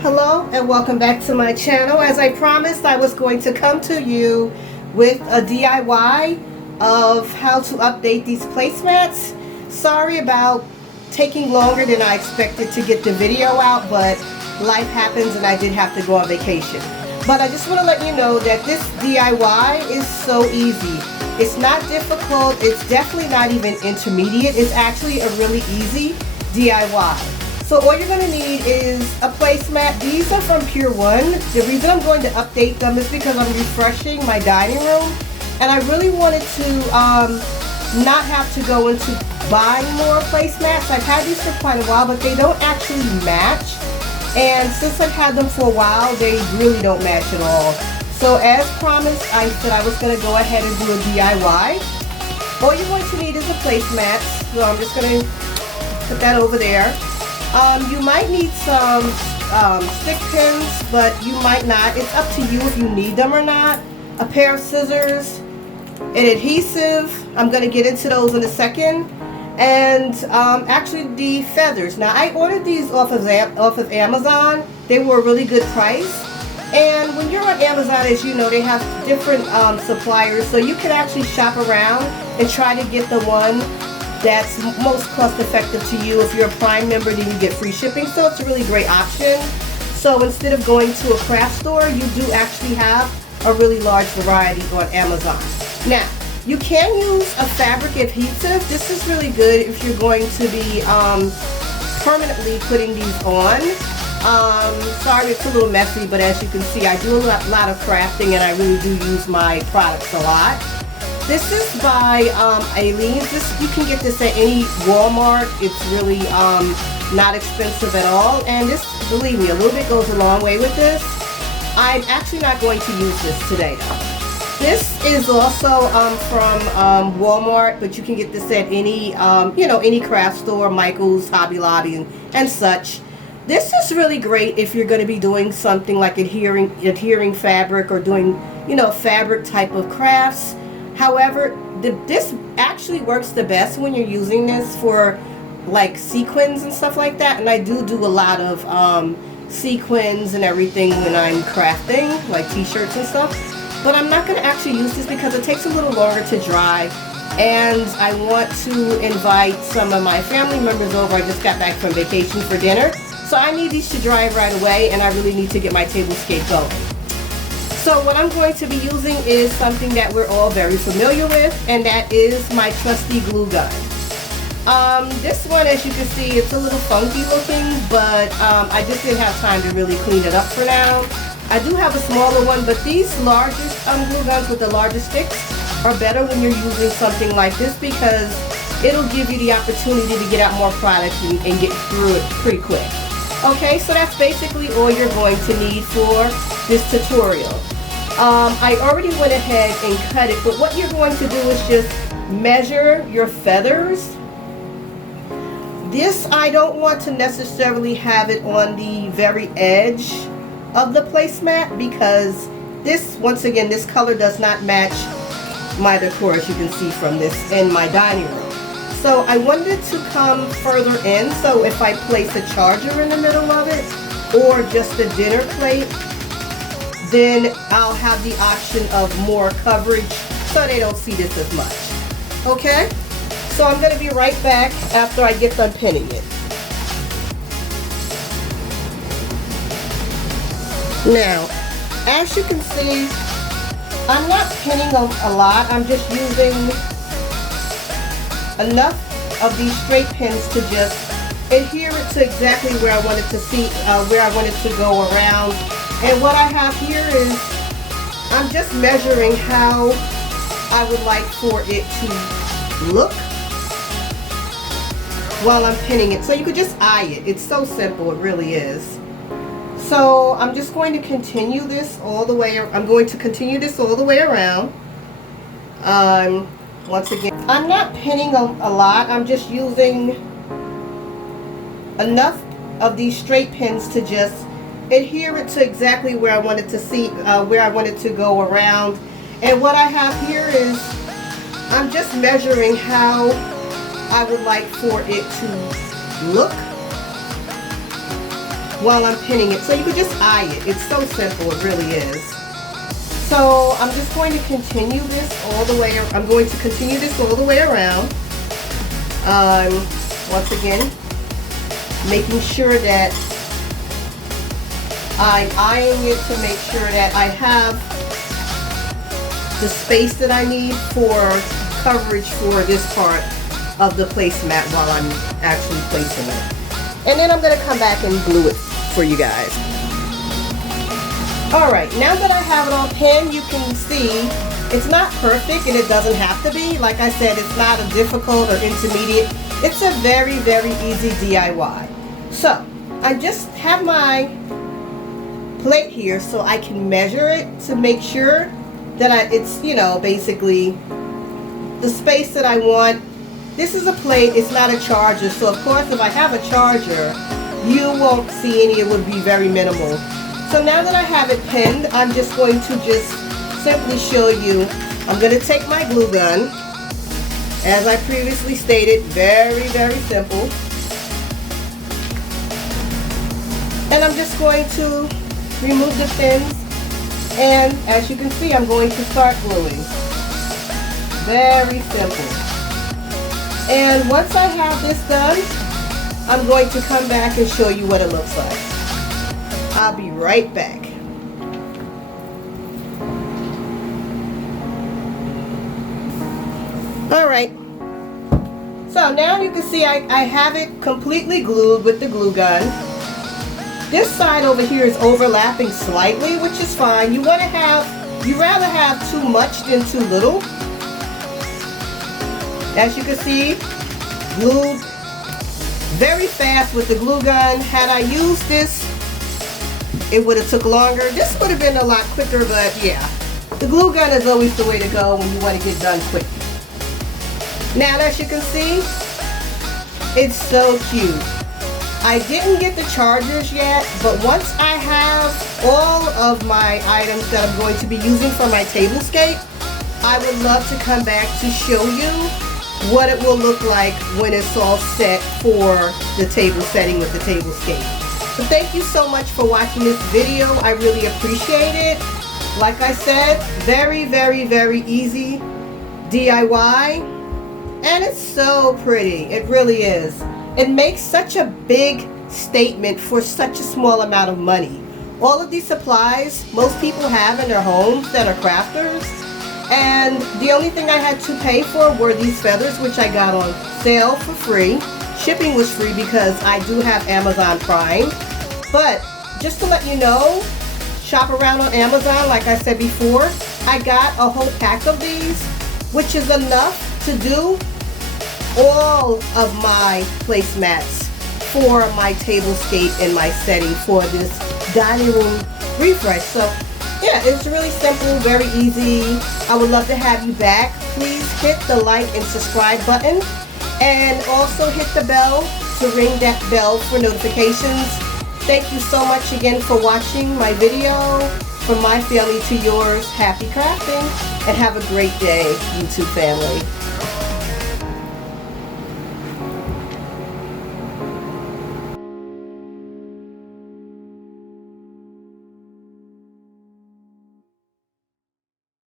Hello and welcome back to my channel. As I promised, I was going to come to you with a DIY of how to update these placemats. Sorry about taking longer than I expected to get the video out, but life happens and I did have to go on vacation. But I just want to let you know that this DIY is so easy. It's not difficult. It's definitely not even intermediate. It's actually a really easy DIY. So all you're going to need is a placemat. These are from Pure One. The reason I'm going to update them is because I'm refreshing my dining room, and I really wanted to not have to go into buying more placemats. I've had these for quite a while, but they don't actually match. And since I've had them for a while, they really don't match at all. So as promised, I said I was going to go ahead and do a DIY. All you're going to need is a placemat. So I'm just going to put that over there. You might need some stick pins, but you might not. It's up to you if you need them or not. A pair of scissors, an adhesive. I'm going to get into those in a second. And actually the feathers. Now I ordered these off of Amazon. They were a really good price. And when you're on Amazon, as you know, they have different suppliers. So you can actually shop around and try to get the one that's most cost effective to you. If you're a Prime member, then you get free shipping, so it's a really great option. So instead of going to a craft store, you do actually have a really large variety on Amazon. Now, you can use a fabric adhesive. This is really good if you're going to be permanently putting these on. Sorry it's a little messy, but as you can see, I do a lot of crafting and I really do use my products a lot. This is by Aleene's. You can get this at any Walmart. It's really not expensive at all. And this, believe me, a little bit goes a long way with this. I'm actually not going to use this today though. This is also from Walmart, but you can get this at any, any craft store, Michael's, Hobby Lobby, and such. This is really great if you're going to be doing something like adhering fabric or doing, fabric type of crafts. However, this actually works the best when you're using this for like sequins and stuff like that. And I do a lot of sequins and everything when I'm crafting, like t-shirts and stuff. But I'm not going to actually use this because it takes a little longer to dry. And I want to invite some of my family members over. I just got back from vacation for dinner. So I need these to dry right away, and I really need to get my tablescape going. So what I'm going to be using is something that we're all very familiar with, and that is my trusty glue gun. This one, as you can see, it's a little funky looking, but I just didn't have time to really clean it up for now. I do have a smaller one, but these largest glue guns with the largest sticks are better when you're using something like this because it'll give you the opportunity to get out more product and get through it pretty quick. Okay, so that's basically all you're going to need for this tutorial. I already went ahead and cut it, but what you're going to do is just measure your feathers. This, I don't want to necessarily have it on the very edge of the placemat because this, once again, this color does not match my decor, as you can see from this in my dining room. So I wanted to come further in, so if I place a charger in the middle of it or just a dinner plate, then I'll have the option of more coverage so they don't see this as much. Okay? So I'm going to be right back after I get done pinning it. Now, as you can see, I'm not pinning a lot. I'm just using enough of these straight pins to just adhere it to exactly where I want it to see, where I want it to go around. And what I have here is I'm just measuring how I would like for it to look while I'm pinning it. So you could just eye it. It's so simple, it really is. So I'm just going to continue this all the way. I'm going to continue this all the way around. Once again, I'm not pinning a lot. I'm just using enough of these straight pins to just adhere it to exactly where I want it to see, where I want it to go around. And what I have here is I'm just measuring how I would like for it to look while I'm pinning it. So you can just eye it. It's so simple, it really is. So I'm just going to continue this all the way. I'm going to continue this all the way around. Once again, making sure that I'm eyeing it to make sure that I have the space that I need for coverage for this part of the placemat while I'm actually placing it. And then I'm going to come back and glue it for you guys. Alright, now that I have it all pinned, you can see it's not perfect and it doesn't have to be. Like I said, it's not a difficult or intermediate. It's a very, very easy DIY. So, I just have my plate here so I can measure it to make sure that it's, you know, basically the space that I want. This is a plate, it's not a charger, so of course if I have a charger, you won't see any, it would be very minimal. So now that I have it pinned, I'm just going to just simply show you. I'm going to take my glue gun, as I previously stated, very, very simple. And I'm just going to remove the pins, and as you can see, I'm going to start gluing. Very simple. And once I have this done, I'm going to come back and show you what it looks like. I'll be right back. Alright, so now you can see I have it completely glued with the glue gun. This side over here is overlapping slightly, which is fine. You rather have too much than too little. As you can see, glued very fast with the glue gun. Had I used this, it would have took longer. This would have been a lot quicker, but yeah, the glue gun is always the way to go when you want to get done quick. Now, as you can see, it's so cute. I didn't get the chargers yet, but once I have all of my items that I'm going to be using for my tablescape, I would love to come back to show you what it will look like when it's all set for the table setting with the tablescape. So thank you so much for watching this video. I really appreciate it. Like I said, very, very, very easy DIY. And it's so pretty. It really is. It makes such a big statement for such a small amount of money. All of these supplies most people have in their homes that are crafters. And the only thing I had to pay for were these feathers, which I got on sale for free. Shipping was free because I do have Amazon Prime. But just to let you know, shop around on Amazon. Like I said before, I got a whole pack of these, which is enough to do all of my placemats for my tablescape and my setting for this dining room refresh. So yeah, it's really simple, very easy. I would love to have you back. Please hit the like and subscribe button, and also hit the bell to ring that bell for notifications. Thank you so much again for watching my video. From my family to yours, happy crafting, and have a great day, YouTube family.